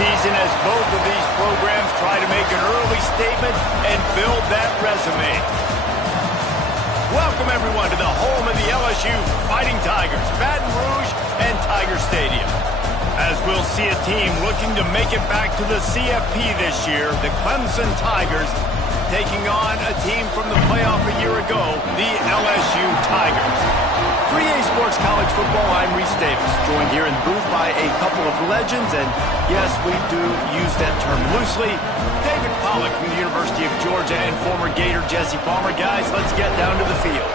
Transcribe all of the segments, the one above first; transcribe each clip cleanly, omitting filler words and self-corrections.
season as both of these programs try to make an early statement and build that resume. Welcome, everyone, to the home of the LSU Fighting Tigers, Baton Rouge and Tiger Stadium. As we'll see a team looking to make it back to the CFP this year, the Clemson Tigers taking on a team from the playoff a year ago, the LSU Tigers. For EA Sports College Football, I'm Reese Davis, joined here in the booth by a couple of legends, and yes, we do use that term loosely. David Pollack from the University of Georgia and former Gator Jesse Palmer. Guys, let's get down to the field.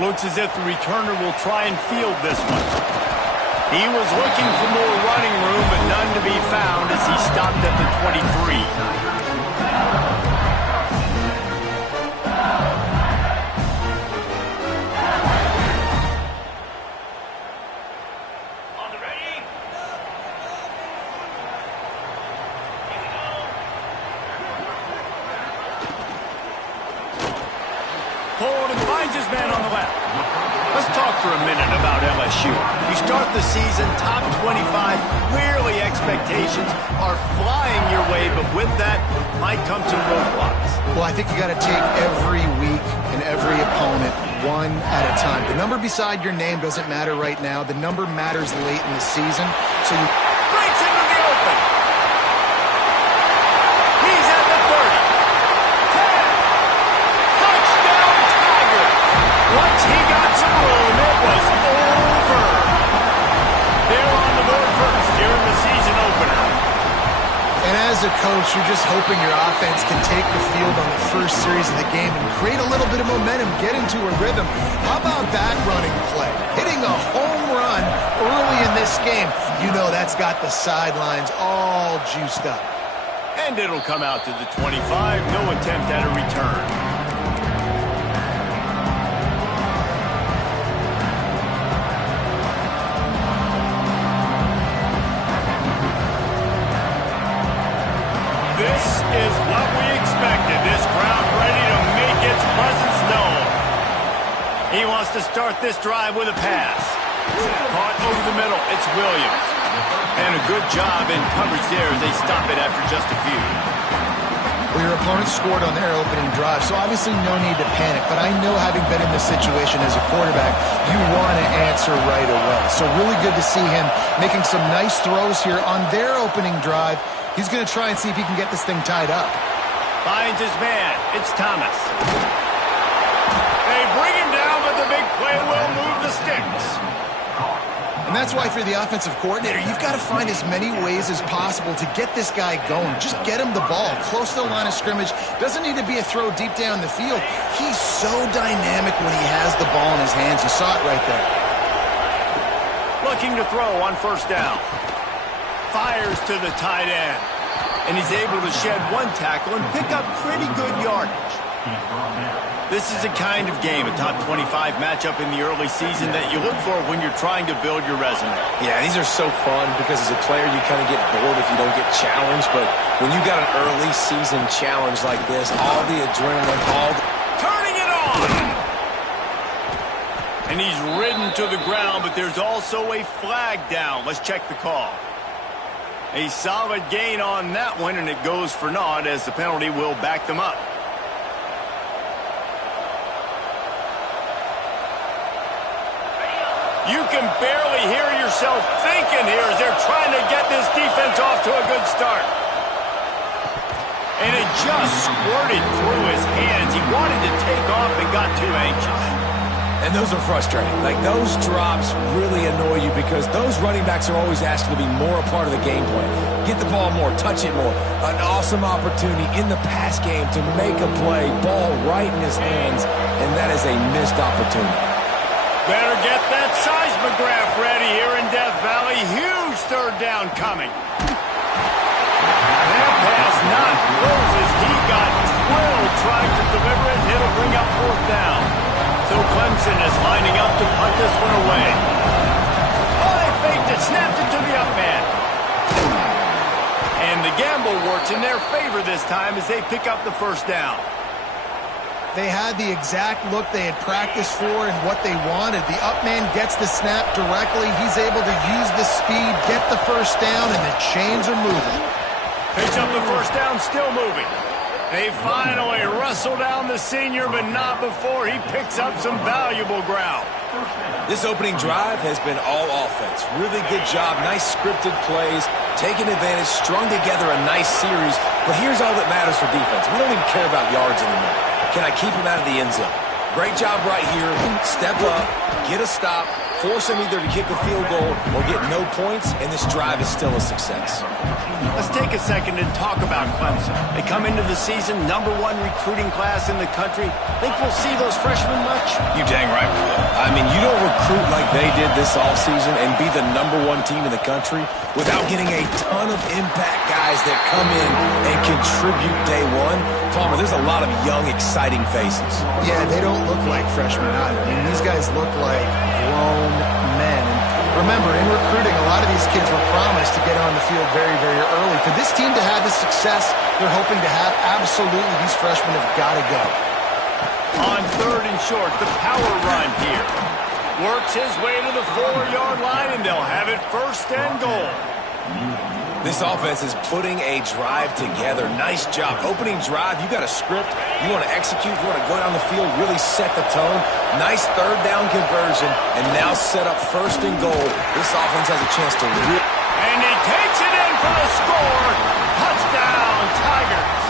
Looks as if the returner will try and field this one. He was looking for more running room, but none to be found as he stopped at the 23. Hold and finds his man on the left. Let's talk for a minute about LSU. You start the season top 25. Clearly expectations are flying your way, but with that might come some roadblocks. Well, I think you got to take every week and every opponent one at a time. The number beside your name doesn't matter right now. The number matters late in the season. So you breaks into the open. He's at the 30. 10. Once he got some room, it was over. They're on the board first here in the season opener. And as a coach, you're just hoping your offense can take the field on the first series of the game and create a little bit of momentum, get into a rhythm. How about that running play? Hitting a home run early in this game. You know that's got the sidelines all juiced up. And it'll come out to the 25. No attempt at a return. This is what we expected. This crowd ready to make its presence known. He wants to start this drive with a pass. Caught over the middle. It's Williams. And a good job in coverage there as they stop it after just a few. Well, your opponent scored on their opening drive, so obviously no need to panic. But I know, having been in this situation as a quarterback, you want to answer right away. So really good to see him making some nice throws here on their opening drive. He's going to try and see if he can get this thing tied up. Finds his man. It's Thomas. They bring him down, but the big play will move the sticks. And that's why, for the offensive coordinator, you've got to find as many ways as possible to get this guy going. Just get him the ball close to the line of scrimmage. Doesn't need to be a throw deep down the field. He's so dynamic when he has the ball in his hands. You saw it right there. Looking to throw on first down. Fires to the tight end. And he's able to shed one tackle and pick up pretty good yardage. This is the kind of game, a top 25 matchup in the early season, that you look for when you're trying to build your resume. Yeah, these are so fun because as a player you kind of get bored if you don't get challenged. But when you got an early season challenge like this, all the adrenaline, turning it on! And he's ridden to the ground, but there's also a flag down. Let's check the call. A solid gain on that one, and it goes for naught as the penalty will back them up. You can barely hear yourself thinking here as they're trying to get this defense off to a good start. And it just squirted through his hands. He wanted to take off and got too anxious. And those are frustrating. Like, those drops really annoy you because those running backs are always asking to be more a part of the game plan. Get the ball more, touch it more. An awesome opportunity in the pass game to make a play, ball right in his hands, and that is a missed opportunity. Better get that seismograph ready here in Death Valley. Huge Here's third down coming. That pass not close as he got drilled trying to deliver it, and it'll bring up fourth down. So Clemson is lining up to punt this one away. Oh, they faked it, snapped it to the up man. And the gamble works in their favor this time as they pick up the first down. They had the exact look they had practiced for and what they wanted. The up man gets the snap directly. He's able to use the speed, get the first down, and the chains are moving. Picks up the first down, still moving. They finally wrestle down the senior, but not before he picks up some valuable ground. This opening drive has been all offense. Really good job, nice scripted plays, taking advantage, strung together a nice series. But here's all that matters for defense. We don't even care about yards anymore. Can I keep him out of the end zone? Great job right here. Step up, get a stop, force him either to kick a field goal or get no points, and this drive is still a success. Let's take a second and talk about Clemson. They come into the season #1 recruiting class in the country. Think we'll see those freshmen much? You dang right we will. I mean, you don't recruit like they did this offseason and be the #1 team in the country without getting a ton of impact guys that come in and contribute day one. Palmer, there's a lot of young, exciting faces. Yeah, they don't look like freshmen either. I mean, these guys look like grown men. And remember, in recruiting, a lot of these kids were promised to get on the field very, very early. For this team to have the success they're hoping to have, absolutely these freshmen have got to go. On third and short, the power run here. Works his way to the 4-yard line, and they'll have it first and goal. This offense is putting a drive together. Nice job. Opening drive, you got a script. You want to execute. You want to go down the field, really set the tone. Nice third down conversion, and now set up first and goal. This offense has a chance to rip. And he takes it in for the score. Touchdown, Tigers.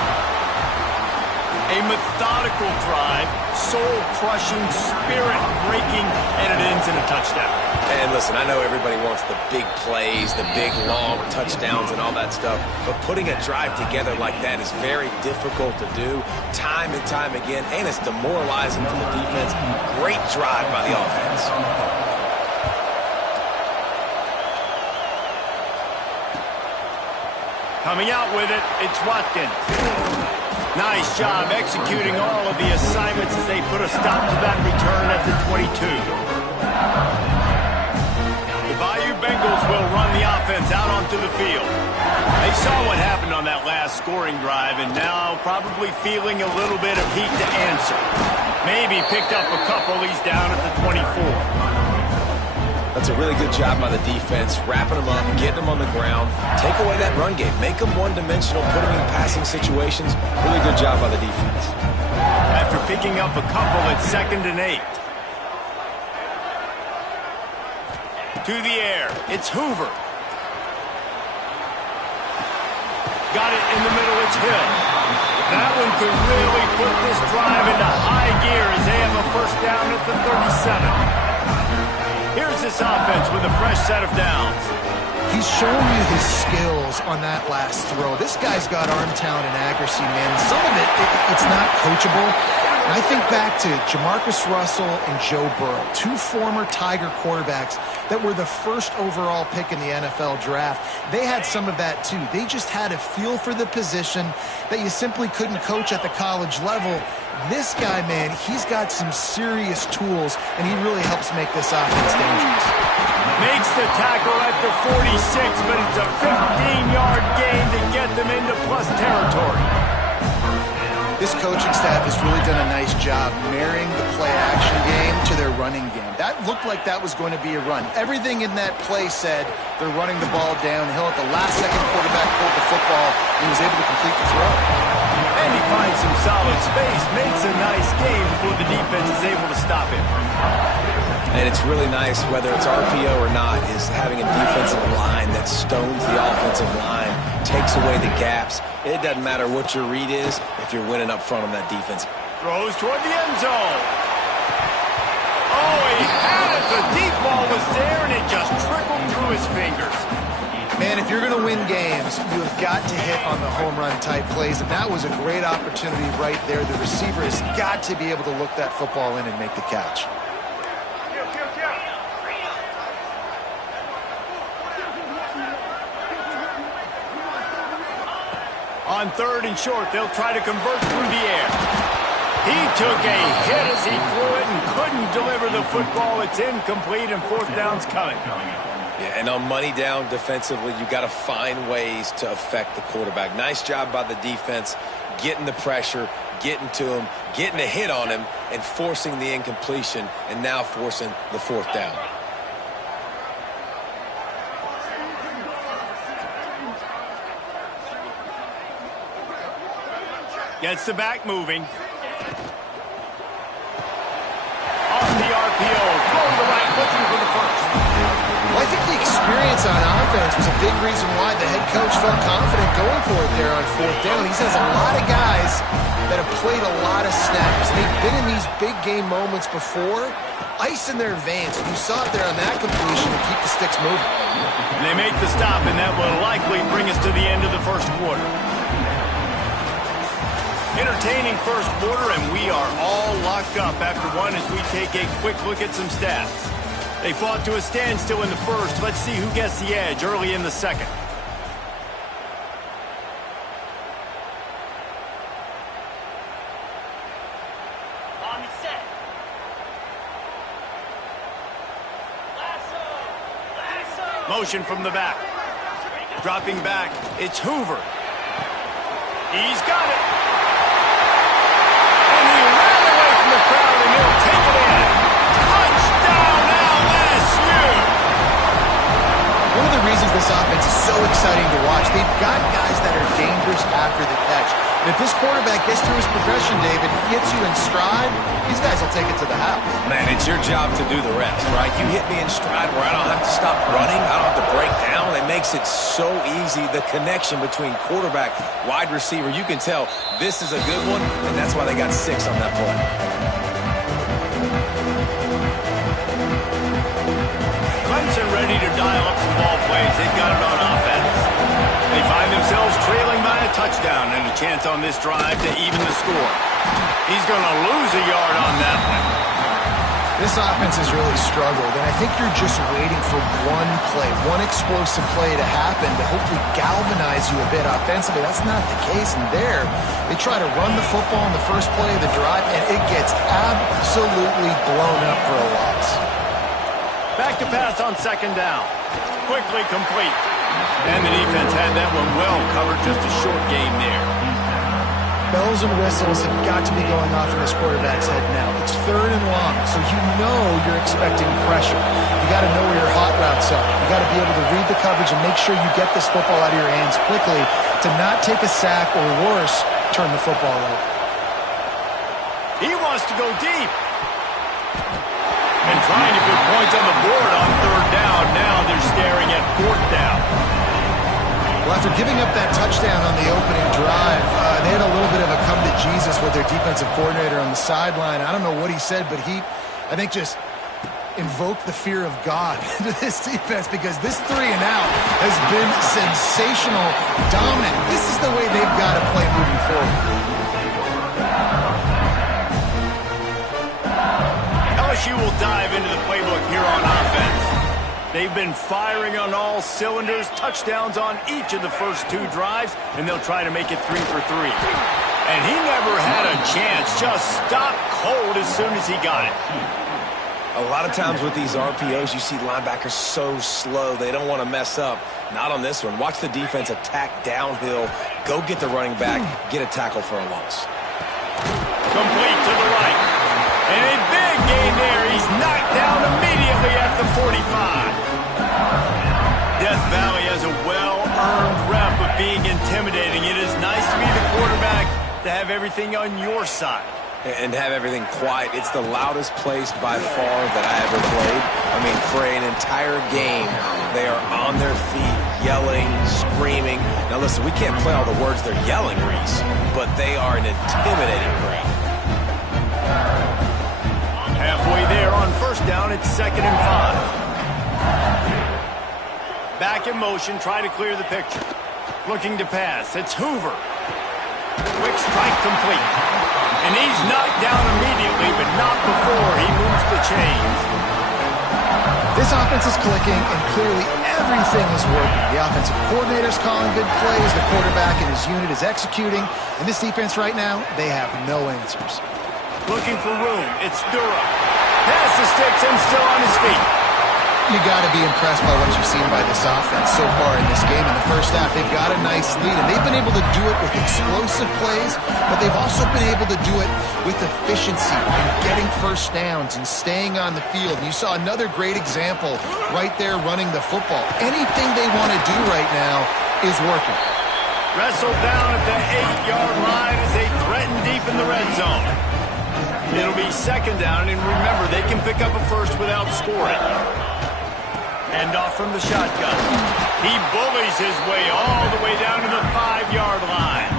A methodical drive, soul-crushing, spirit-breaking, and it ends in a touchdown. And listen, I know everybody wants the big plays, the big, long touchdowns and all that stuff, but putting a drive together like that is very difficult to do time and time again, and it's demoralizing for the defense. Great drive by the offense. Coming out with it, it's Watkins. Nice job executing all of the assignments as they put a stop to that return at the 22. The Bayou Bengals will run the offense out onto the field. They saw what happened on that last scoring drive and now probably feeling a little bit of heat to answer. Maybe picked up a couple. He's down at the 24. That's a really good job by the defense, wrapping them up, getting them on the ground, take away that run game, make them one-dimensional, put them in passing situations. Really good job by the defense. After picking up a couple at 2nd and 8. To the air, it's Hoover. Got it in the middle, it's Hill. That one could really put this drive into high gear as they have a first down at the 37. Here's this offense with a fresh set of downs. He's showing you his skills on that last throw. This guy's got arm talent and accuracy, man. Some of it's not coachable. And I think back to Jamarcus Russell and Joe Burrow, two former Tiger quarterbacks that were the first overall pick in the NFL draft. They had some of that too. They just had a feel for the position that you simply couldn't coach at the college level. This guy, man, he's got some serious tools, and he really helps make this offense dangerous. Makes the tackle at the 46, but it's a 15-yard gain to get them into plus territory. This coaching staff has really done a nice job marrying the play-action game to their running game. That looked like that was going to be a run. Everything in that play said they're running the ball downhill. At the last second, quarterback pulled the football and he was able to complete the throw. And he finds some solid space, makes a nice game before the defense is able to stop him. And it's really nice, whether it's RPO or not, is having a defensive line that stones the offensive line, takes away the gaps. It doesn't matter what your read is if you're winning up front on that defense. Throws toward the end zone. Oh, he had it. The deep ball was there, and it just trickled through his fingers. Man, if you're going to win games, you have got to hit on the home run type plays, and that was a great opportunity right there. The receiver has got to be able to look that football in and make the catch. On 3rd and short, they'll try to convert through the air. He took a hit as he threw it and couldn't deliver the football. It's incomplete, and 4th down's coming. Yeah, and on money down defensively, you got to find ways to affect the quarterback. Nice job by the defense, getting the pressure, getting to him, getting a hit on him, and forcing the incompletion, and now forcing the 4th down. Gets the back moving. Off the RPO, throw to the right, looking for the first. Well, I think the experience on offense was a big reason why the head coach felt confident going for it there on 4th down. He says a lot of guys that have played a lot of snaps. They've been in these big game moments before, ice in their veins. You saw it there on that completion to keep the sticks moving. And they make the stop, and that will likely bring us to the end of the 1st quarter. Entertaining 1st quarter, and we are all locked up after one as we take a quick look at some stats. They fought to a standstill in the 1st. Let's see who gets the edge early in the 2nd. On set. Lasso. Motion from the back. Dropping back, it's Hoover. He's got it. And he ran away from the crowd, and he'll take it in. Touchdown, LSU! One of the reasons this offense is so exciting to watch, they've got guys that are dangerous after the catch. And if this quarterback gets through his progression, David, gets you in stride, these guys will take it to the house. Man, it's your job to do the rest, right? You hit me in stride where I don't have to stop running. I don't have to break down. It makes it so easy. The connection between quarterback, wide receiver, you can tell this is a good one, and that's why they got 6 on that play. Clemson ready to dial up some ball plays. They've got it on offense. They find themselves trailing by a touchdown and a chance on this drive to even the score. He's going to lose a yard on that one. This offense has really struggled, and I think you're just waiting for one play, one explosive play to happen to hopefully galvanize you a bit offensively. That's not the case, and there they try to run the football in the first play of the drive, and it gets absolutely blown up for a loss. Back to pass on 2nd down. Quickly complete. And the defense had that one well covered, just a short game there. Bells and whistles have got to be going off in this quarterback's head now. It's 3rd and long, so you know you're expecting pressure. You got to know where your hot routes are. You got to be able to read the coverage and make sure you get this football out of your hands quickly to not take a sack or worse, turn the football over. He wants to go deep. And trying to put points on the board on 3rd down. Now they're staring at 4th down. Well, after giving up that touchdown on the opening drive, they had a little bit of a come to Jesus with their defensive coordinator on the sideline. I don't know what he said, but he, I think, just invoked the fear of God into this defense because this 3 and out has been sensational, dominant. This is the way they've got to play moving forward. LSU will dive into the playbook here on offense. They've been firing on all cylinders, touchdowns on each of the first 2 drives, and they'll try to make it 3 for 3. And he never had a chance, just stopped cold as soon as he got it. A lot of times with these RPOs, you see linebackers so slow, they don't want to mess up. Not on this one. Watch the defense attack downhill, go get the running back, get a tackle for a loss. Complete to the right. And a big gain there. He's knocked down immediately at the 45. Death Valley has a well-earned rep of being intimidating. It is nice to be the quarterback to have everything on your side. And have everything quiet. It's the loudest place by far that I ever played. I mean, for an entire game, they are on their feet, yelling, screaming. Now listen, we can't play all the words they're yelling, Reese, but they are an intimidating crowd. Halfway there on 1st down, it's 2nd and 5. Back in motion, try to clear the picture. Looking to pass, it's Hoover. Quick strike complete. And he's knocked down immediately, but not before he moves the chains. This offense is clicking, and clearly Everything is working. The offensive coordinator's calling good plays. The quarterback and his unit is executing. And this defense right now, they have no answers. Looking for room. It's Durham. Pass the sticks and still on his feet. You got to be impressed by what you've seen by this offense so far in this game. In the first half, they've got a nice lead, and they've been able to do it with explosive plays, but they've also been able to do it with efficiency and getting first downs and staying on the field. And you saw another great example right there running the football. Anything they want to do right now is working. Wrestled down at the 8-yard line as they threaten deep in the red zone. It'll be second down, and remember, they can pick up a first without scoring. And off from the shotgun. He bullies his way all the way down to the 5-yard line.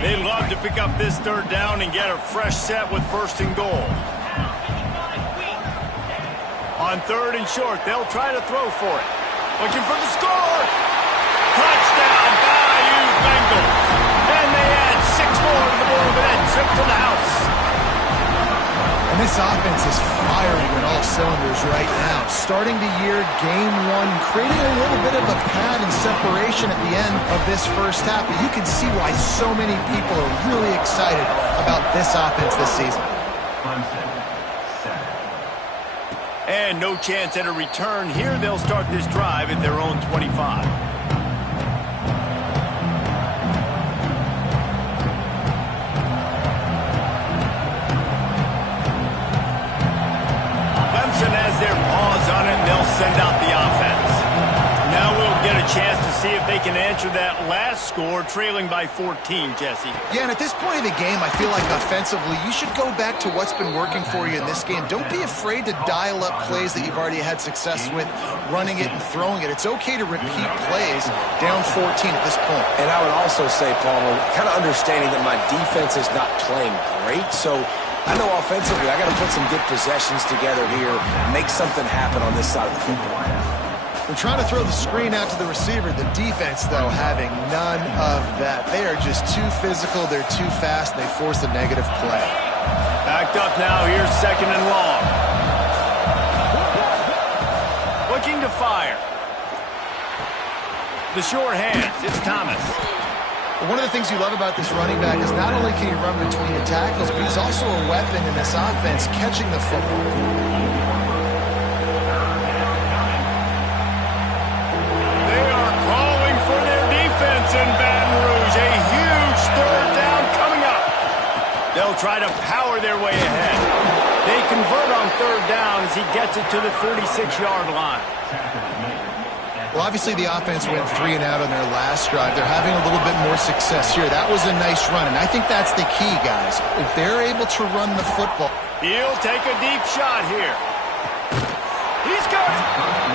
They love to pick up this third down and get a fresh set with first and goal. On third and short, they'll try to throw for it. Looking for the score. Touchdown, Bayou Bengals. And they add 6 more to the board with that trip to the house. And this offense is firing on all cylinders right now. Starting the year, game 1, creating a little bit of a pad and separation at the end of this first half. But you can see why so many people are really excited about this offense this season. And no chance at a return here. They'll start this drive at their own 25. Has their paws on it, and they'll send out the offense. Now we'll get a chance to see if they can answer that last score, trailing by 14, Jesse. Yeah, and at this point in the game, I feel like offensively, you should go back to what's been working for you in this game. Don't be afraid to dial up plays that you've already had success with, running it and throwing it. It's okay to repeat plays down 14 at this point. And I would also say, Palmer, kind of understanding that my defense is not playing great, so I know offensively I got to put some good possessions together here, make something happen on this side of the football. They're trying to throw the screen out to the receiver. The defense, though, having none of that. They are just too physical. They're too fast. They force a negative play. Backed up now. Here's second and long. Looking to fire. The short hands. It's Thomas. One of the things you love about this running back is not only can he run between the tackles, but he's also a weapon in this offense, catching the football. They are calling for their defense in Baton Rouge. A huge third down coming up. They'll try to power their way ahead. They convert on third down as he gets it to the 36-yard line. Well, obviously the offense went 3 and out on their last drive. They're having a little bit more success here. That was a nice run, and I think that's the key, guys. If they're able to run the football. He'll take a deep shot here. He's got it.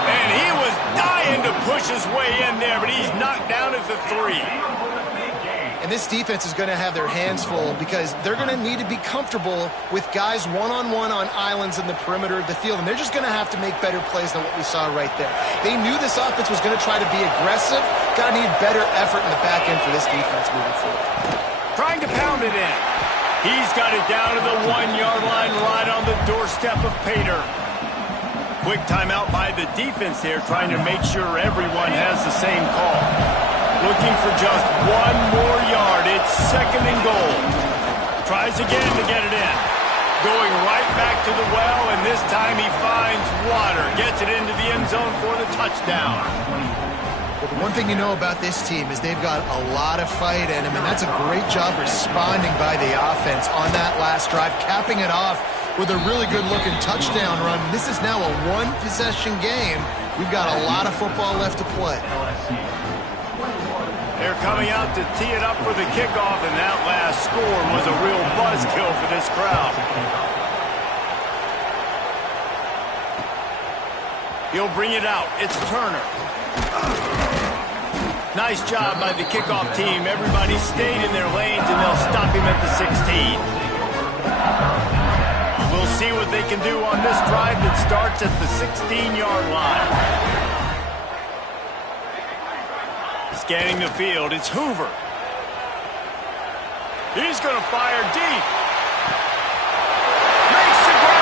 And he was dying to push his way in there, but he's knocked down at the 3. And this defense is going to have their hands full because they're going to need to be comfortable with guys one-on-one on islands in the perimeter of the field. And they're just going to have to make better plays than what we saw right there. They knew this offense was going to try to be aggressive. Got to need better effort in the back end for this defense moving forward. Trying to pound it in. He's got it down to the 1-yard line right on the doorstep of Pater. Quick timeout by the defense there, trying to make sure everyone has the same call. Looking for just 1 more yard. It's second and goal. Tries again to get it in. Going right back to the well, and this time he finds water. Gets it into the end zone for the touchdown. Well, the one thing you know about this team is they've got a lot of fight in them, and that's a great job responding by the offense on that last drive, capping it off with a really good-looking touchdown run. This is now a 1-possession game. We've got a lot of football left to play. They're coming out to tee it up for the kickoff, and that last score was a real buzzkill for this crowd. He'll bring it out. It's Turner. Nice job by the kickoff team. Everybody stayed in their lanes, and they'll stop him at the 16. We'll see what they can do on this drive that starts at the 16-yard line. Scanning the field, it's Hoover. He's going to fire deep. Makes the grab.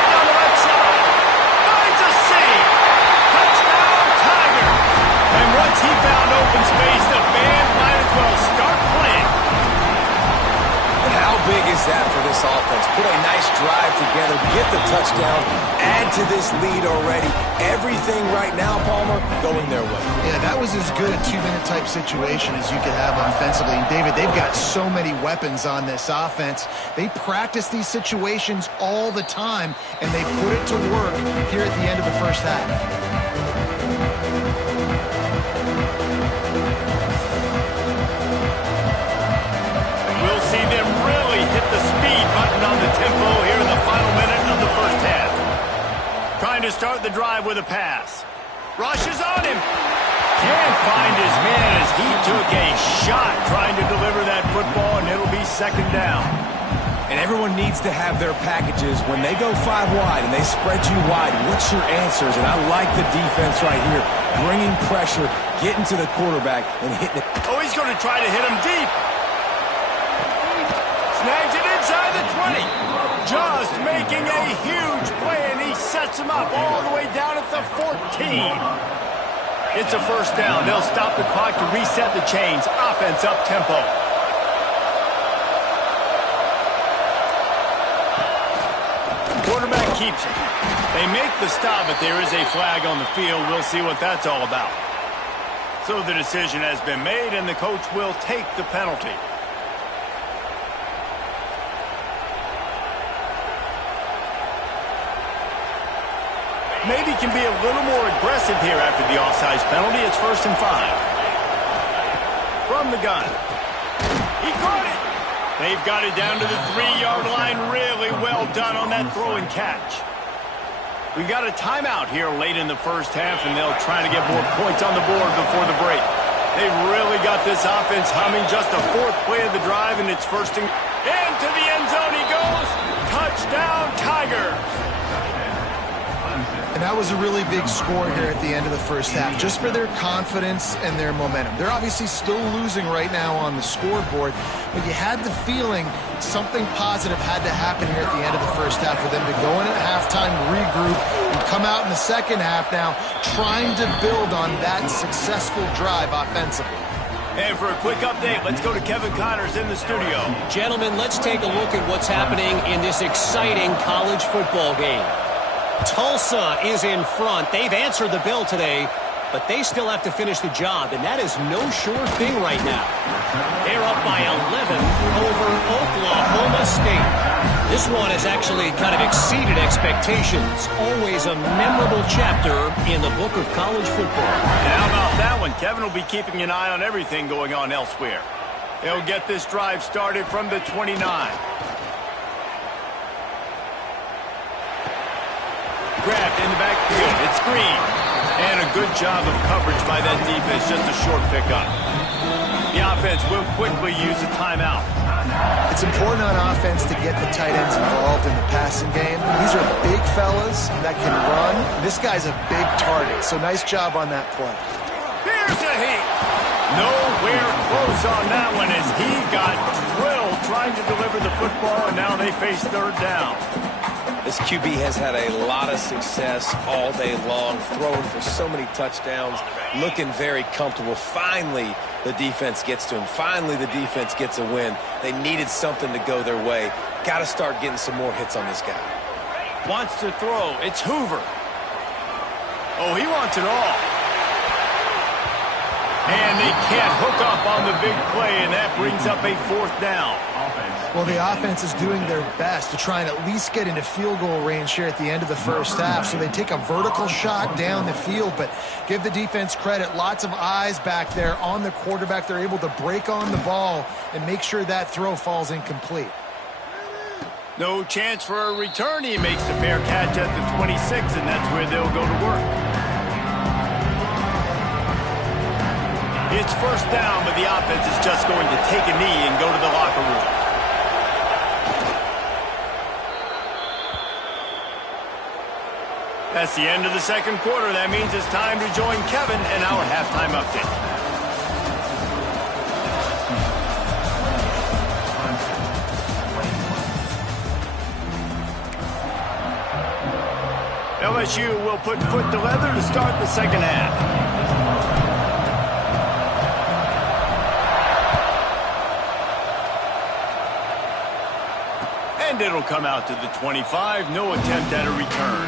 open space. The band might as well start playing. And how big is that for this offense? Put a nice drive together, get the touchdown, add to this lead already. Everything right now, Palmer, going their way. Yeah, that was as good a two-minute type situation as you could have offensively. And David, they've got so many weapons on this offense. They practice these situations all the time, and they put it to work here at the end of the first half. We'll see them really hit the speed button on the tempo here in the final minute of the first half. Trying to start the drive with a pass. Rushes on him. Can't find his man as he took a shot trying to deliver that football, and it'll be second down. And everyone needs to have their packages. When they go 5 wide and they spread you wide, what's your answers? And I like the defense right here, bringing pressure, getting to the quarterback, and hitting it. Oh, he's going to try to hit him deep. Snags it inside the 20. Just making a huge play, and he sets him up all the way down at the 14. It's a first down. They'll stop the clock to reset the chains. Offense up tempo. Quarterback keeps it. They make the stop, but there is a flag on the field. We'll see what that's all about. So the decision has been made, and the coach will take the penalty. Maybe can be a little more aggressive here after the offsides penalty. It's 1st and 5. From the gun. He caught it. They've got it down to the 3-yard line. Really well done on that throw and catch. We've got a timeout here late in the first half, and they'll try to get more points on the board before the break. They've really got this offense humming. Just the 4th play of the drive, and it's 1st and... Into the end zone he goes. Touchdown, Tigers. And that was a really big score here at the end of the first half, just for their confidence and their momentum. They're obviously still losing right now on the scoreboard, but you had the feeling something positive had to happen here at the end of the first half for them to go in at halftime, regroup, and come out in the second half now trying to build on that successful drive offensively. And for a quick update, let's go to Kevin Connors in the studio. Gentlemen, let's take a look at what's happening in this exciting college football game. Tulsa is in front. They've answered the bell today, but they still have to finish the job, and that is no sure thing right now. They're up by 11 over Oklahoma State. This one has actually kind of exceeded expectations. Always a memorable chapter in the book of college football. And how about that one? Kevin will be keeping an eye on everything going on elsewhere. They'll get this drive started from the 29. Grabbed in the backfield. It's Green. And a good job of coverage by that defense. Just a short pickup. The offense will quickly use a timeout. It's important on offense to get the tight ends involved in the passing game. These are big fellas that can run. This guy's a big target, so nice job on that play. Here's a heat. Nowhere close on that one as he got drilled trying to deliver the football, and now they face third down. This QB has had a lot of success all day long, throwing for so many touchdowns, looking very comfortable. Finally, the defense gets to him. Finally, the defense gets a win. They needed something to go their way. Got to start getting some more hits on this guy. Wants to throw. It's Hoover. Oh, he wants it all. And they can't hook up on the big play, and that brings up a 4th down. Well, the offense is doing their best to try and at least get into field goal range here at the end of the first half. So they take a vertical shot down the field, but give the defense credit. Lots of eyes back there on the quarterback. They're able to break on the ball and make sure that throw falls incomplete. No chance for a return. He makes the fair catch at the 26, and that's where they'll go to work. It's first down, but the offense is just going to take a knee and go to the locker room. That's the end of the second quarter. That means it's time to join Kevin in our halftime update. LSU will put foot to leather to start the second half. And it'll come out to the 25. No attempt at a return.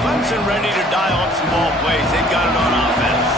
Clemson ready to dial up some ball plays. They've got it on offense.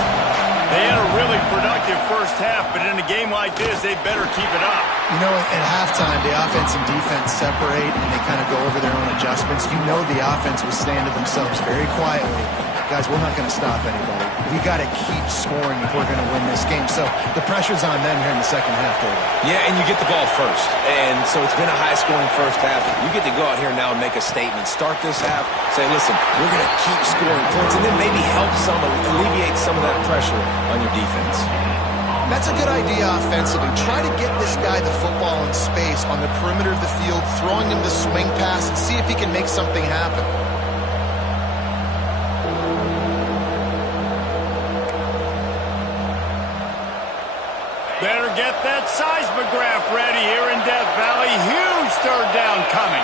They had a really productive first half, but in a game like this, they better keep it up. You know, at halftime, the offense and defense separate, and they kind of go over their own adjustments. You know the offense was saying to themselves very quietly, guys, we're not going to stop anybody. We got to keep scoring if we're going to win this game. So the pressure's on them here in the second half, David. Yeah, and you get the ball first. And so it's been a high-scoring first half. You get to go out here now and make a statement. Start this half, say, listen, we're going to keep scoring points, and then maybe help alleviate some of that pressure on your defense. That's a good idea offensively. Try to get this guy the football in space on the perimeter of the field, throwing him the swing pass, and see if he can make something happen. Better get that seismograph ready here in Death Valley. Huge third down coming.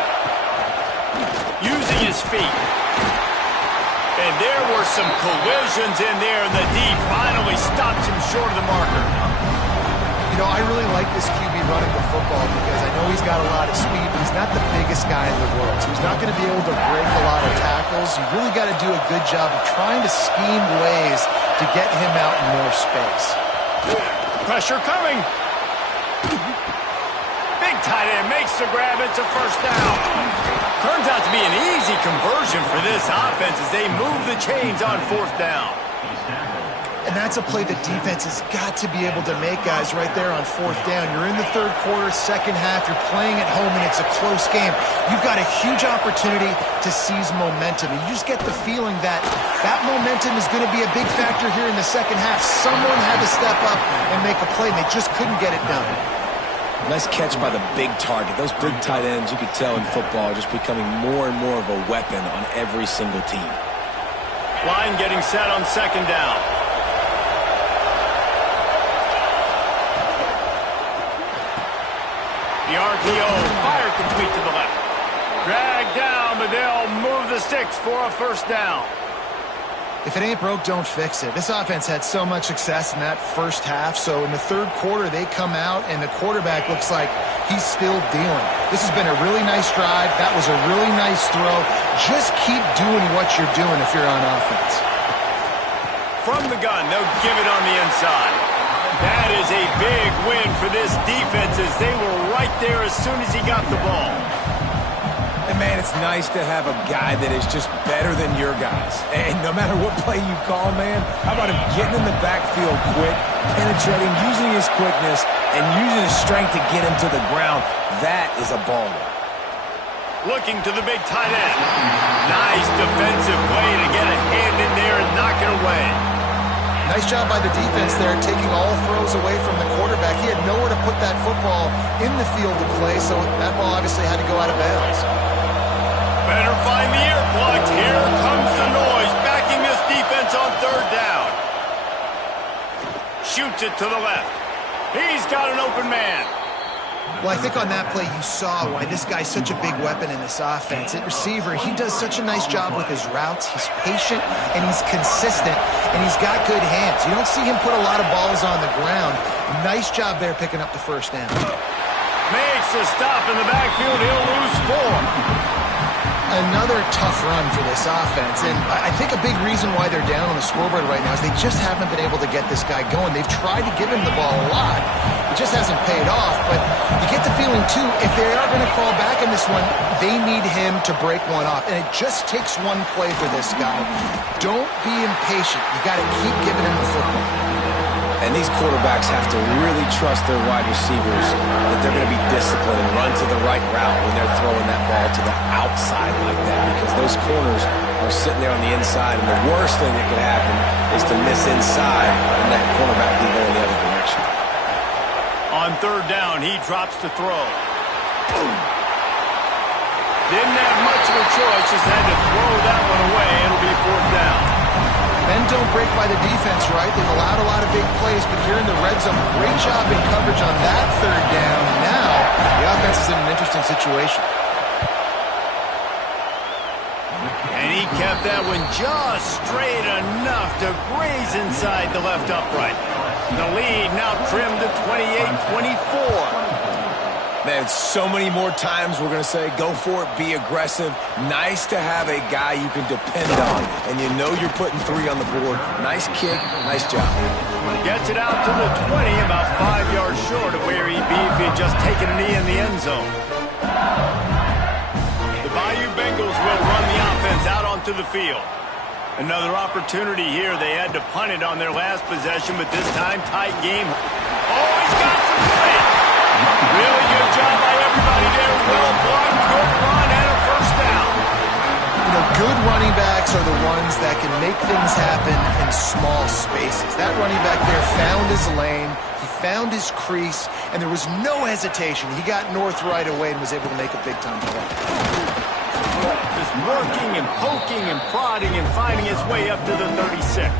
Using his feet. And there were some collisions in there, and the D finally stops him short of the marker. You know, I really like this QB running the football because I know he's got a lot of speed, but he's not the biggest guy in the world. So he's not going to be able to break a lot of tackles. You really got to do a good job of trying to scheme ways to get him out in more space. Pressure coming. Big tight end makes the grab. It's a first down. Turns out to be an easy conversion for this offense as they move the chains on fourth down. And that's a play the defense has got to be able to make, guys, right there on fourth down. You're in the third quarter, second half. You're playing at home, and it's a close game. You've got a huge opportunity to seize momentum. And you just get the feeling that that momentum is going to be a big factor here in the second half. Someone had to step up and make a play, and they just couldn't get it done. Nice catch by the big target. Those big tight ends, you could tell in football, are just becoming more and more of a weapon on every single team. Line getting set on second down. The RPO fired complete to the left. Dragged down, but they'll move the sticks for a first down. If it ain't broke, don't fix it. This offense had so much success in that first half, so in the third quarter, they come out, and the quarterback looks like he's still dealing. This has been a really nice drive. That was a really nice throw. Just keep doing what you're doing if you're on offense. From the gun, they'll give it on the inside. That is a big win for this defense as they were right there as soon as he got the ball. And, man, it's nice to have a guy that is just better than your guys. And no matter what play you call, man, how about him getting in the backfield quick, penetrating, using his quickness, and using his strength to get him to the ground. That is a baller. Looking to the big tight end. Nice defensive play to get a hand in there and knock it away. Nice job by the defense there, taking all throws away from the quarterback. He had nowhere to put that football in the field to play, so that ball obviously had to go out of bounds. Better find the earplugs. Here comes the noise, backing this defense on third down. Shoots it to the left. He's got an open man. Well, I think on that play you saw why this guy's such a big weapon in this offense. At receiver, he does such a nice job with his routes. He's patient, and he's consistent, and he's got good hands. You don't see him put a lot of balls on the ground. Nice job there picking up the first down. Makes a stop in the backfield. He'll lose 4. Another tough run for this offense, and I think a big reason why they're down on the scoreboard right now is they just haven't been able to get this guy going. They've tried to give him the ball a lot. It just hasn't paid off, but you get the feeling, too, if they are going to fall back in this one, they need him to break one off, and it just takes one play for this guy. Don't be impatient. You got to keep giving him the football. And these quarterbacks have to really trust their wide receivers that they're going to be disciplined and run to the right route when they're throwing that ball to the outside like that, because those corners are sitting there on the inside, and the worst thing that could happen is to miss inside and that cornerback be going the other direction. On third down, he drops to throw. Didn't have much of a choice, just had to throw that one away. It'll be fourth down. Men don't break by the defense, right? They've allowed a lot of big plays, but here in the red zone, great job in coverage on that third down. Now, the offense is in an interesting situation. And he kept that one just straight enough to graze inside the left upright. The lead now trimmed to 28-24. Man, so many more times we're going to say, go for it, be aggressive. Nice to have a guy you can depend on, and you know you're putting 3 on the board. Nice kick, nice job. Gets it out to the 20, about 5 yards short of where he'd be if he had just taken a knee in the end zone. The Bayou Bengals will run the offense out onto the field. Another opportunity here. They had to punt it on their last possession, but this time tight game. Oh, he's got some space. Really good job by everybody there. Well blocked, good run, and a first down. You know, good running backs are the ones that can make things happen in small spaces. That running back there found his lane, he found his crease, and there was no hesitation. He got north right away and was able to make a big-time play. Just working and poking and prodding and finding his way up to the 36.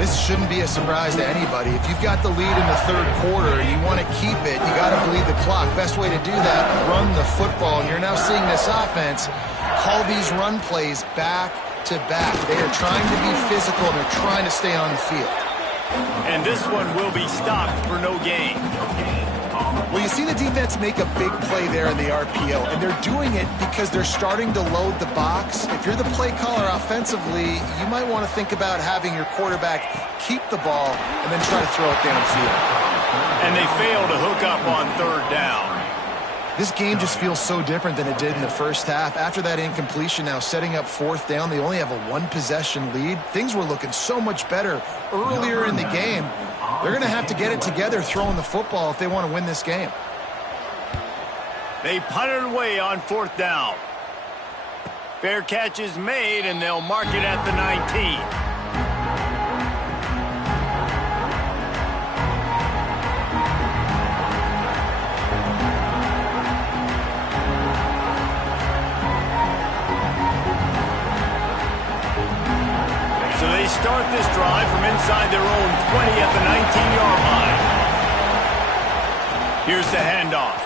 This shouldn't be a surprise to anybody. If you've got the lead in the third quarter and you want to keep it, you got to bleed the clock. Best way to do that, run the football. And you're now seeing this offense call these run plays back to back. They are trying to be physical. They're trying to stay on the field. And this one will be stopped for no gain. Well, you see the defense make a big play there in the RPO, and they're doing it because they're starting to load the box. If you're the play caller offensively, you might want to think about having your quarterback keep the ball and then try to throw it downfield. And they fail to hook up on third down. This game just feels so different than it did in the first half. After that incompletion, now setting up fourth down, they only have a one-possession lead. Things were looking so much better earlier in the game. They're going to have to get it together throwing the football if they want to win this game. They punted away on fourth down. Fair catch is made, and they'll mark it at the 19. So they start this drive from inside their own 20 at the 19-yard line. Here's the handoff.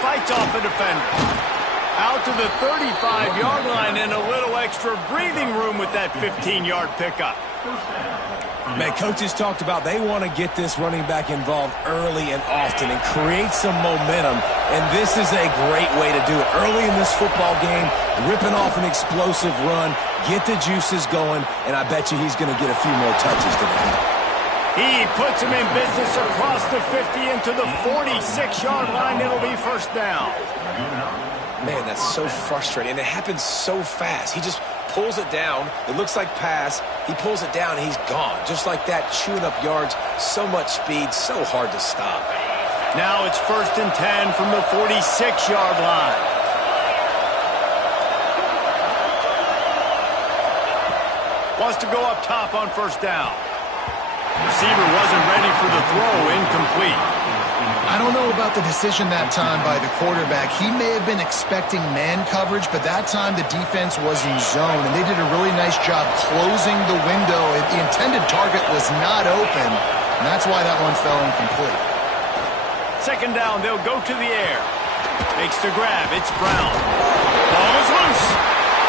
Fights off the defender. Out to the 35-yard line and a little extra breathing room with that 15-yard pickup. Man, coaches talked about they want to get this running back involved early and often and create some momentum, and this is a great way to do it. Early in this football game, ripping off an explosive run, get the juices going, and I bet you he's going to get a few more touches today. He puts him in business across the 50 into the 46-yard line. It'll be first down. Man, that's so frustrating, and it happens so fast. He just pulls it down. It looks like pass. He pulls it down, and he's gone. Just like that, chewing up yards. So much speed, so hard to stop. Now it's first and 10 from the 46-yard line. Wants to go up top on first down. Receiver wasn't ready for the throw, incomplete. I don't know about the decision that time by the quarterback. He may have been expecting man coverage, but that time the defense was in zone, and they did a really nice job closing the window. The intended target was not open, and that's why that one fell incomplete. Second down, they'll go to the air. Makes the grab, it's Brown. Ball is loose.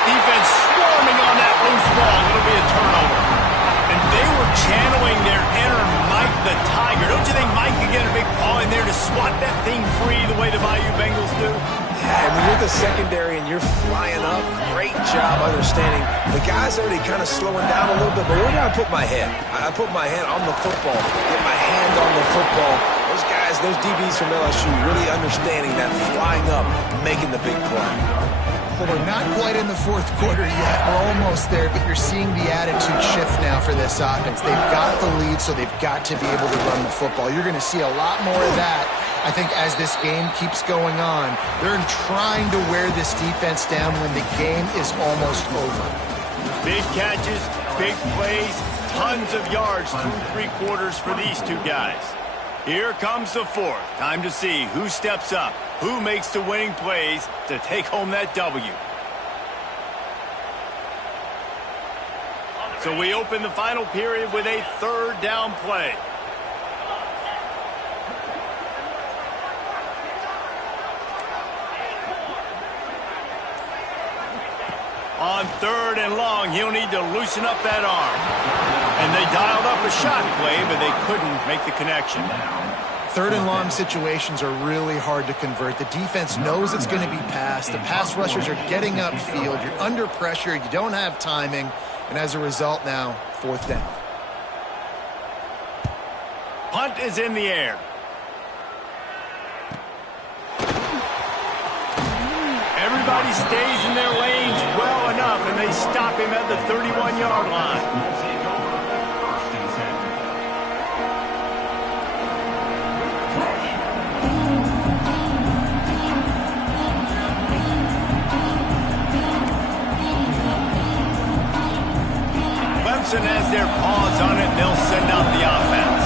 Defense swarming on that loose ball. It'll be a turnover. And they were channeling their inner Mike the Tiger. Don't you think Mike could get a big paw in there to swat that thing free the way the Bayou Bengals do? Yeah, and when you're the secondary and you're flying up, great job understanding. The guy's already kind of slowing down a little bit, but where do I put my head? I put my head on the football, get my hand on the football. Those guys, those DBs from LSU really understanding that flying up, making the big play. Well, we're not quite in the fourth quarter yet. We're almost there, but you're seeing the attitude shift now for this offense. They've got the lead, so they've got to be able to run the football. You're going to see a lot more of that, I think, as this game keeps going on. They're trying to wear this defense down when the game is almost over. Big catches, big plays, tons of yards through three quarters for these two guys. Here comes the fourth. Time to see who steps up, who makes the winning plays to take home that W. So we open the final period with a third down play. On 3rd and long, he'll need to loosen up that arm. And they dialed up a shot play, but they couldn't make the connection. 3rd and long situations are really hard to convert. The defense knows it's going to be passed. The pass rushers are getting upfield. You're under pressure. You don't have timing. And as a result now, 4th down. Punt is in the air. Everybody stays in their lanes well enough, and they stop him at the 31-yard line. Clemson has their paws on it, and they'll send out the offense.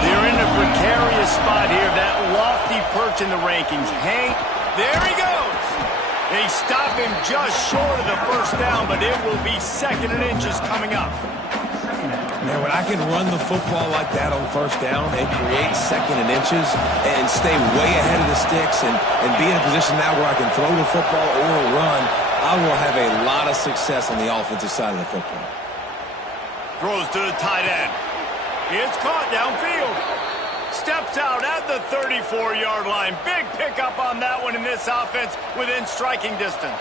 They're in a precarious spot here, that lofty perch in the rankings. Hank, there he goes. They stop him just short of the 1st down, but it will be 2nd and inches coming up. Man, when I can run the football like that on 1st down and create 2nd and inches and stay way ahead of the sticks and be in a position now where I can throw the football or run, I will have a lot of success on the offensive side of the football. Throws to the tight end. It's caught downfield. Steps out at the 34-yard line. Big pickup on that one in this offense within striking distance.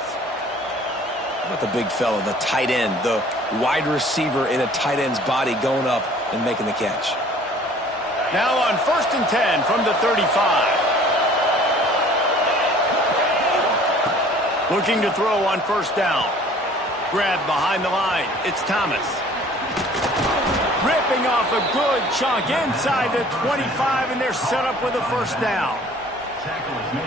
How about the big fella, the tight end, the wide receiver in a tight end's body going up and making the catch. Now on 1st and 10 from the 35. Looking to throw on 1st down. Grab behind the line. It's Thomas. Ripping off a good chunk inside the 25, and they're set up with a 1st down.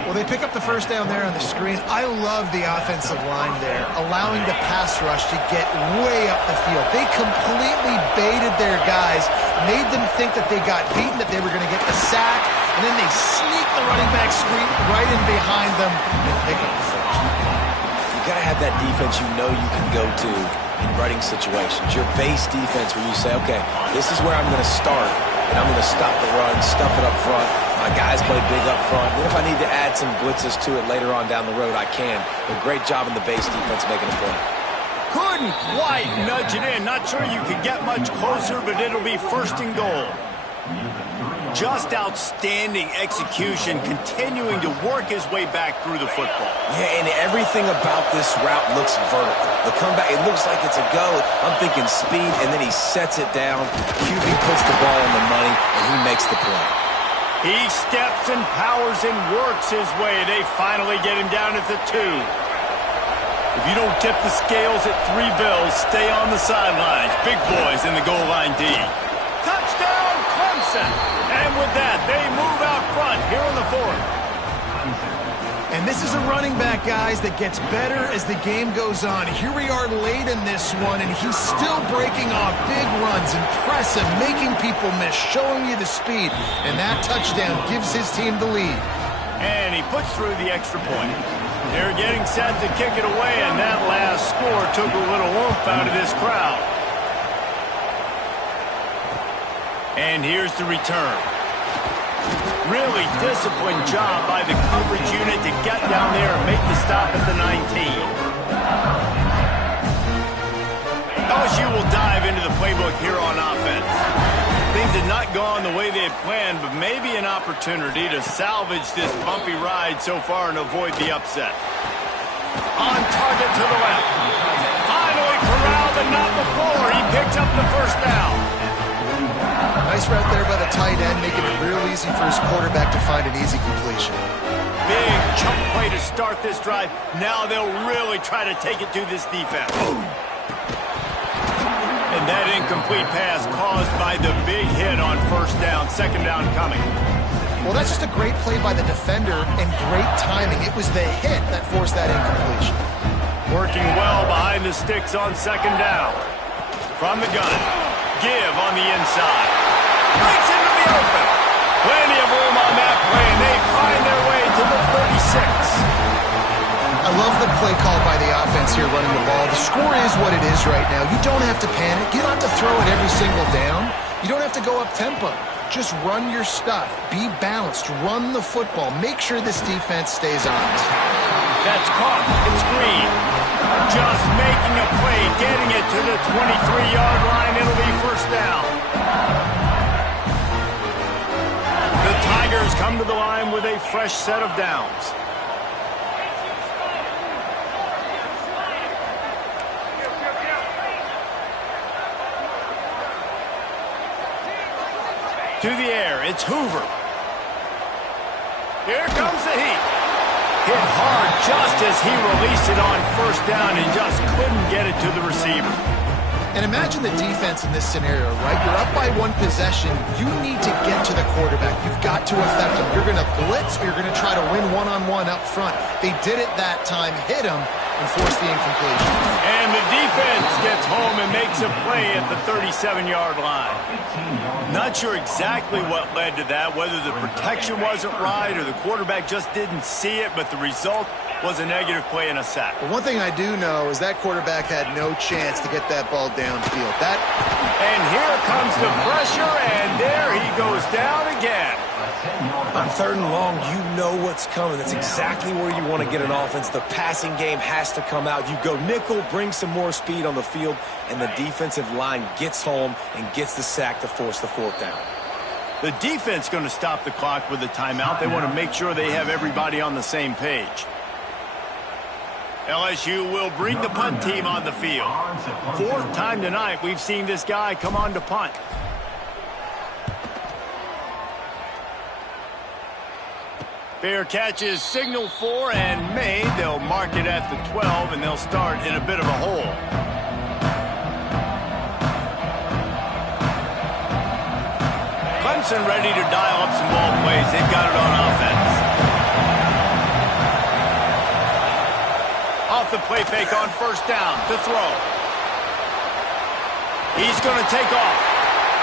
Well, they pick up the 1st down there on the screen. I love the offensive line there, allowing the pass rush to get way up the field. They completely baited their guys, made them think that they got beaten, that they were going to get the sack, and then they sneak the running back screen right in behind them and pick up the 1st. You got to have that defense you know you can go to in running situations. Your base defense where you say, okay, this is where I'm going to start, and I'm going to stop the run, stuff it up front. My guys play big up front. Then if I need to add some blitzes to it later on down the road, I can. But great job in the base defense making a play. Couldn't quite nudge it in. Not sure you could get much closer, but it'll be 1st and goal. Just outstanding execution, continuing to work his way back through the football. Yeah, and everything about this route looks vertical. The comeback, it looks like it's a go. I'm thinking speed, and then he sets it down. QB puts the ball on the money, and he makes the play. He steps and powers and works his way. They finally get him down at the 2. If you don't tip the scales at 3 bills, stay on the sidelines. Big boys in the goal line D. Touchdown, Clemson! And with that, they move out front here in the 4th. And this is a running back, guys, that gets better as the game goes on. Here we are late in this one, and he's still breaking off big runs, impressive, making people miss, showing you the speed. And that touchdown gives his team the lead. And he puts through the extra point. They're getting set to kick it away, and that last score took a little oomph out of this crowd. And here's the return. Really disciplined job by the coverage unit to get down there and make the stop at the 19. LSU will dive into the playbook here on offense. Things had not gone the way they had planned, but maybe an opportunity to salvage this bumpy ride so far and avoid the upset. On target to the left. Finally corralled, but not before. He picks up the 1st down. Nice route there by the tight end, making it real easy for his quarterback to find an easy completion. Big chunk play to start this drive. Now they'll really try to take it to this defense. And that incomplete pass caused by the big hit on 1st down, 2nd down coming. Well, that's just a great play by the defender and great timing. It was the hit that forced that incompletion. Working well behind the sticks on 2nd down. From the gun, give on the inside. Breaks into the open. Plenty of room on that play, and they find their way to the 36. I love the play call by the offense here running the ball. The score is what it is right now. You don't have to panic. You don't have to throw it every single down. You don't have to go up tempo. Just run your stuff. Be balanced. Run the football. Make sure this defense stays honest. That's caught. It's Green. Just making a play, getting it to the 23-yard line. It'll be first down. The Tigers come to the line with a fresh set of downs. To the air, it's Hoover. Here comes the heat. Hit hard just as he released it on first down and just couldn't get it to the receiver. And imagine the defense in this scenario, right? You're up by one possession. You need to get to the quarterback. You've got to affect him. You're going to blitz or you're going to try to win one-on-one up front. They did it that time, hit him, and forced the incompletion. And the defense gets home and makes a play at the 37-yard line. Not sure exactly what led to that, whether the protection wasn't right or the quarterback just didn't see it, but the result was a negative play and a sack. But one thing I do know is that quarterback had no chance to get that ball downfield. And here comes the pressure, and there he goes down again. On 3rd and long, you know what's coming. That's exactly where you want to get an offense. The passing game has to come out. You go nickel, bring some more speed on the field, and the defensive line gets home and gets the sack to force the 4th down. The defense going to stop the clock with a timeout. They want to make sure they have everybody on the same page. LSU will bring the punt team on the field. 4th time tonight we've seen this guy come on to punt. Fair catch is signaled for and made. They'll mark it at the 12, and they'll start in a bit of a hole. Clemson ready to dial up some ball plays. They've got it on offense. Off the play fake on first down to throw. He's going to take off.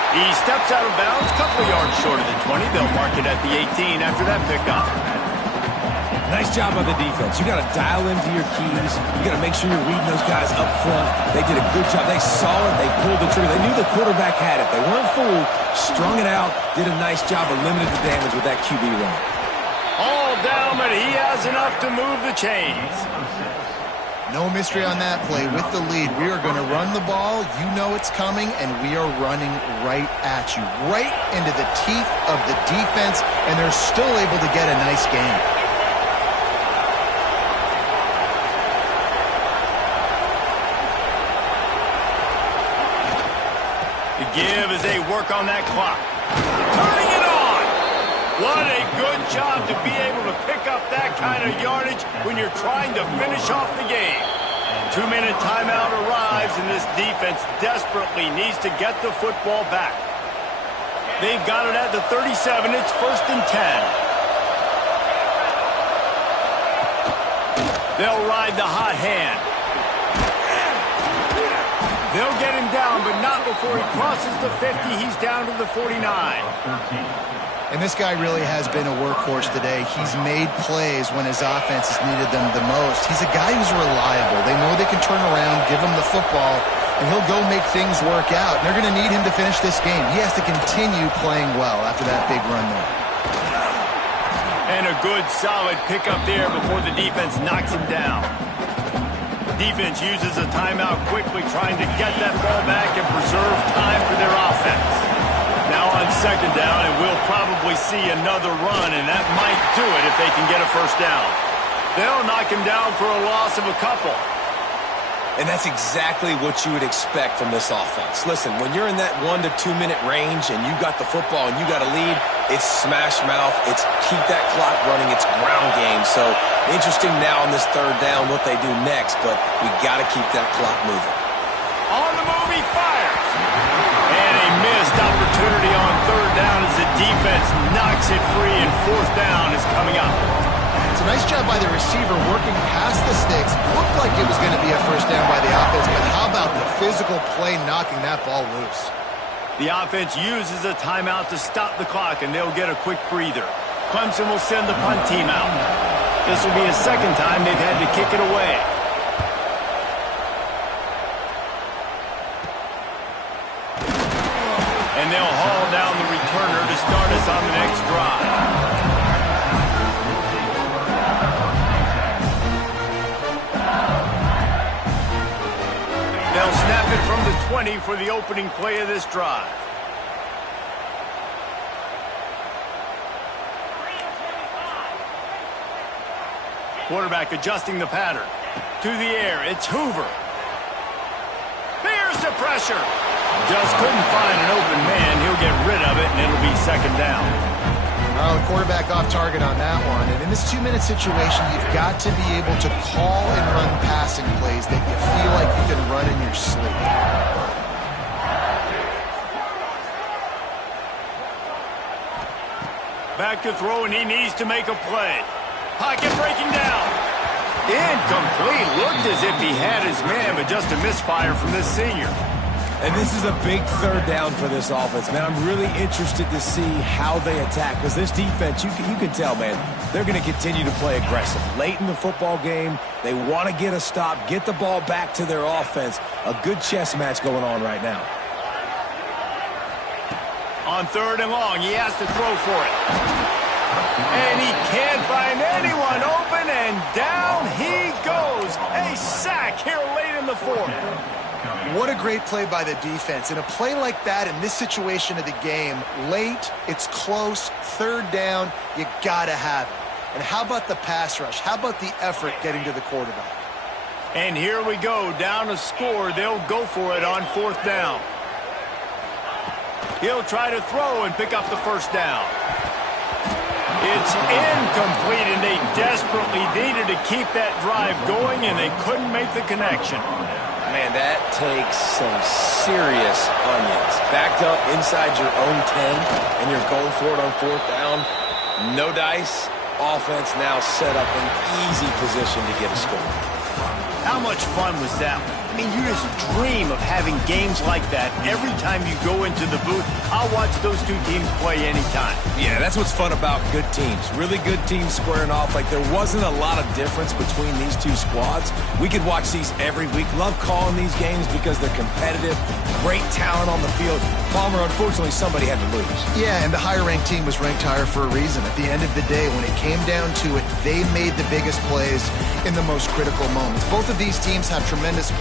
He steps out of bounds, a couple of yards short of the 20. They'll mark it at the 18 after that pickup. Nice job on the defense. You got to dial into your keys. You got to make sure you're reading those guys up front. They did a good job. They saw it. They pulled the trigger. They knew the quarterback had it. They weren't fooled. Strung it out. Did a nice job of limiting the damage with that QB run. All down, but he has enough to move the chains. No mystery on that play. With the lead, we are going to run the ball. You know it's coming, and we are running right at you, right into the teeth of the defense, and they're still able to get a nice game. The give as they work on that clock. Turning it on! What a good job to be able to pick up that kind of yardage when you're trying to finish off the game. 2-minute timeout arrives, and this defense desperately needs to get the football back. They've got it at the 37. It's 1st and 10. They'll ride the hot hand. They'll get him down, but not before he crosses the 50. He's down to the 49. And this guy really has been a workhorse today. He's made plays when his offense has needed them the most. He's a guy who's reliable. They know they can turn around, give him the football, and he'll go make things work out. And they're going to need him to finish this game. He has to continue playing well after that big run there. And a good, solid pickup there before the defense knocks him down. Defense uses a timeout quickly, trying to get that ball back and preserve time for their offense. Now on 2nd down, and we'll probably see another run, and that might do it if they can get a first down. They'll knock him down for a loss of a couple. And that's exactly what you would expect from this offense. Listen, when you're in that 1 to 2 minute range and you got the football and you got a lead, it's smash mouth, it's keep that clock running, it's ground game. So interesting now on this 3rd down what they do next, but we got to keep that clock moving. On the move, he fires. And a missed opportunity on 3rd down as the defense knocks it free, and 4th down is coming up. It's a nice job by the receiver working past the sticks. Looked like it was going to be a first down by the offense, but how about the physical play knocking that ball loose? The offense uses a timeout to stop the clock, and they'll get a quick breather. Clemson will send the punt team out. This will be a 2nd time they've had to kick it away. And they'll haul down the returner to start us on the next drive. They'll snap it from the 20 for the opening play of this drive. Quarterback adjusting the pattern. To the air, it's Hoover. There's the pressure. Just couldn't find an open man. He'll get rid of it, and it'll be second down. Well, the quarterback off target on that one. And in this 2-minute situation, you've got to be able to call and run passing plays that you feel like you can run in your sleep. Back to throw, and he needs to make a play. Pocket breaking down. Incomplete. Looked as if he had his man, but just a misfire from this senior. And this is a big third down for this offense, man. I'm really interested to see how they attack, because this defense, you can tell, man, they're going to continue to play aggressive. Late in the football game, they want to get a stop, get the ball back to their offense. A good chess match going on right now. On third and long, he has to throw for it. And he can't find anyone open, and down he goes. A sack here late in the fourth. What a great play by the defense. In a play like that, in this situation of the game, late, it's close, third down, you gotta have it. And how about the pass rush? How about the effort getting to the quarterback? And here we go, down a score. They'll go for it on fourth down. He'll try to throw and pick up the first down. It's incomplete, and they desperately needed to keep that drive going, and they couldn't make the connection. Man, that takes some serious onions. Backed up inside your own 10, and you're going for it on fourth down. No dice. Offense now set up an easy position to get a score. How much fun was that? I mean, you just dream of having games like that every time you go into the booth. I'll watch those two teams play anytime. Yeah, that's what's fun about good teams. Really good teams squaring off. Like, there wasn't a lot of difference between these two squads. We could watch these every week. Love calling these games because they're competitive. Great talent on the field. Palmer, unfortunately, somebody had to lose. Yeah, and the higher-ranked team was ranked higher for a reason. At the end of the day, when it came down to it, they made the biggest plays in the most critical moments. Both of these teams have tremendous play